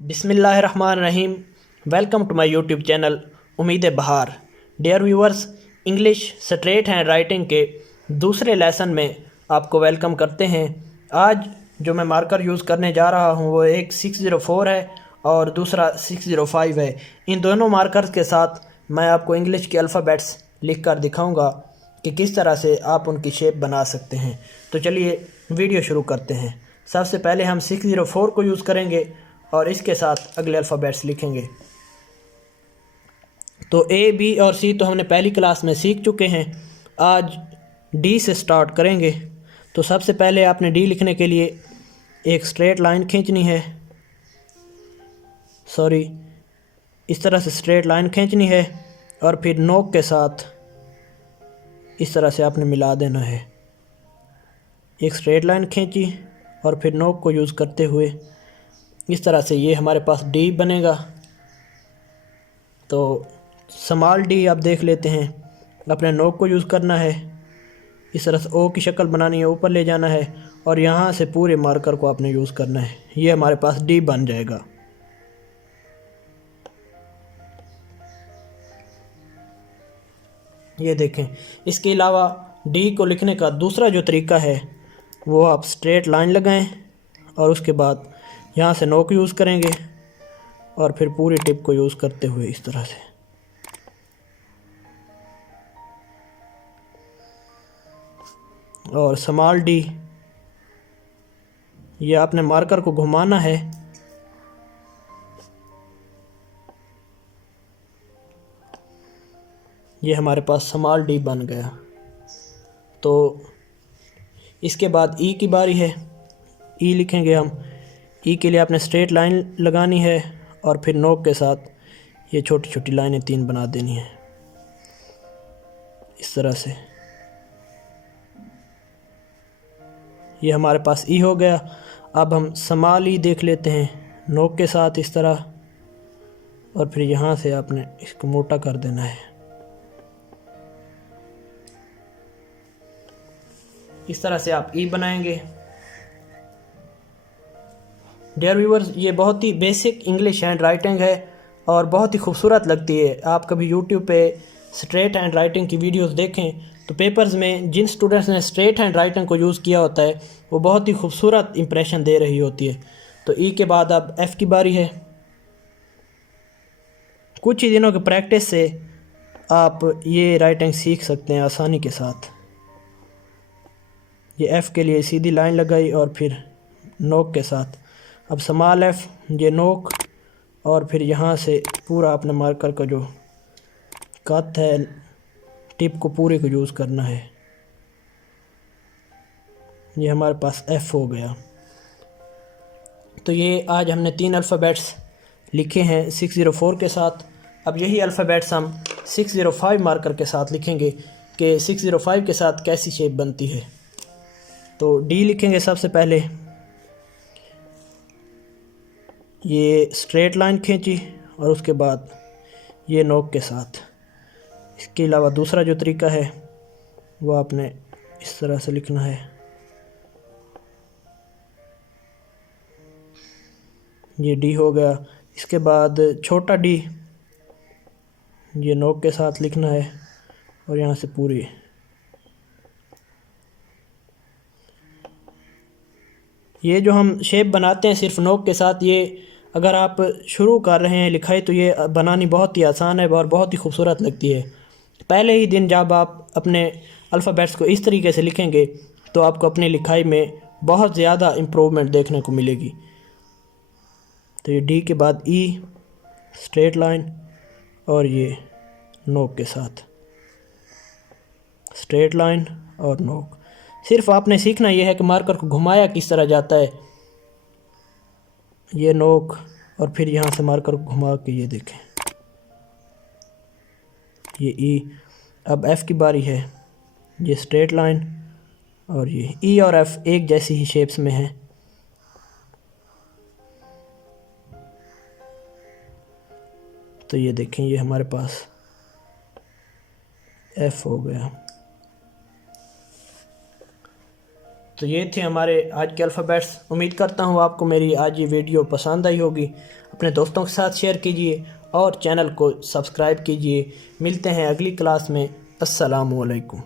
बिस्मिल्लाहिर्रहमानिर्रहीम। Welcome to my YouTube channel Umeed Bahar. Dear viewers, English straight handwriting के दूसरे lesson में आपको वेलकम करते हैं। आज जो मैं मार्कर यूज़ करने जा रहा हूं वो एक 604 है और दूसरा 605 है। इन दोनों मार्कर्स के साथ मैं आपको इंग्लिश के अल्फ़ाबेट्स लिख कर दिखाऊँगा कि किस तरह से आप उनकी शेप बना सकते हैं। तो चलिए वीडियो शुरू करते हैं। सबसे पहले हम 604 को यूज़ करेंगे और इसके साथ अगले अल्फ़ाबेट्स लिखेंगे। तो ए, बी और सी तो हमने पहली क्लास में सीख चुके हैं। आज डी से स्टार्ट करेंगे। तो सबसे पहले आपने डी लिखने के लिए एक स्ट्रेट लाइन खींचनी है। इस तरह से स्ट्रेट लाइन खींचनी है और फिर नोक के साथ इस तरह से आपने मिला देना है। एक स्ट्रेट लाइन खींची और फिर नोक को यूज़ करते हुए इस तरह से ये हमारे पास डी बनेगा। तो स्मॉल डी आप देख लेते हैं, अपने नोक को यूज़ करना है, इस तरह से ओ की शक्ल बनानी है, ऊपर ले जाना है और यहाँ से पूरे मार्कर को आपने यूज़ करना है। ये हमारे पास डी बन जाएगा। ये देखें। इसके अलावा डी को लिखने का दूसरा जो तरीका है वो आप स्ट्रेट लाइन लगाएं और उसके बाद यहाँ से नोक यूज़ करेंगे और फिर पूरी टिप को यूज़ करते हुए इस तरह से। और स्मॉल डी, ये आपने मार्कर को घुमाना है। ये हमारे पास स्मॉल डी बन गया। तो इसके बाद ई की बारी है। ई लिखेंगे हम। ई के लिए आपने स्ट्रेट लाइन लगानी है और फिर नोक के साथ ये छोटी छोटी लाइनें 3 बना देनी है इस तरह से। ये हमारे पास ई हो गया। अब हम स्मॉल ई देख लेते हैं, नोक के साथ इस तरह और फिर यहाँ से आपने इसको मोटा कर देना है। इस तरह से आप ई बनाएंगे। डियर व्यूअर्स, ये बहुत ही बेसिक इंग्लिश हैंड राइटिंग है और बहुत ही खूबसूरत लगती है। आप कभी यूट्यूब पे स्ट्रेट हैंड राइटिंग की वीडियोस देखें तो पेपर्स में जिन स्टूडेंट्स ने स्ट्रेट हैंड राइटिंग को यूज़ किया होता है वो बहुत ही खूबसूरत इंप्रेशन दे रही होती है। तो ई के बाद अब एफ़ की बारी है। कुछ ही दिनों की प्रैक्टिस से आप ये राइटिंग सीख सकते हैं आसानी के साथ। ये एफ़ के लिए सीधी लाइन लगाई और फिर नोक के साथ। अब स्मॉल एफ़, ये नोक और फिर यहाँ से पूरा अपने मार्कर का जो कट है टिप को पूरे को यूज़ करना है। ये हमारे पास एफ़ हो गया। तो ये आज हमने 3 अल्फ़ाबेट्स लिखे हैं 604 के साथ। अब यही अल्फ़ाबेट्स हम 605 मार्कर के साथ लिखेंगे कि 605 के साथ कैसी शेप बनती है। तो डी लिखेंगे सबसे पहले। ये स्ट्रेट लाइन खींची और उसके बाद ये नोक के साथ। इसके अलावा दूसरा जो तरीका है वो आपने इस तरह से लिखना है। ये डी हो गया। इसके बाद छोटा डी, ये नोक के साथ लिखना है और यहाँ से पूरी। ये जो हम शेप बनाते हैं सिर्फ नोक के साथ, ये अगर आप शुरू कर रहे हैं लिखाई तो ये बनानी बहुत ही आसान है और बहुत ही खूबसूरत लगती है। पहले ही दिन जब आप अपने अल्फ़ाबेट्स को इस तरीके से लिखेंगे तो आपको अपनी लिखाई में बहुत ज़्यादा इम्प्रूवमेंट देखने को मिलेगी। तो ये डी के बाद ई, स्ट्रेट लाइन और ये नोक के साथ, स्ट्रेट लाइन और नोक। सिर्फ आपने सीखना यह है कि मार्कर को घुमाया किस तरह जाता है। ये नोक और फिर यहाँ से मार्कर को घुमा के ये देखें, ये ई। अब एफ़ की बारी है। ये स्ट्रेट लाइन और ये ई और एफ़ एक जैसी ही शेप्स में है। तो ये देखें, ये हमारे पास एफ़ हो गया। तो ये थे हमारे आज के अल्फ़ाबेट्स। उम्मीद करता हूँ आपको मेरी आज ये वीडियो पसंद आई होगी। अपने दोस्तों के साथ शेयर कीजिए और चैनल को सब्सक्राइब कीजिए। मिलते हैं अगली क्लास में। अस्सलामु अलैकुम।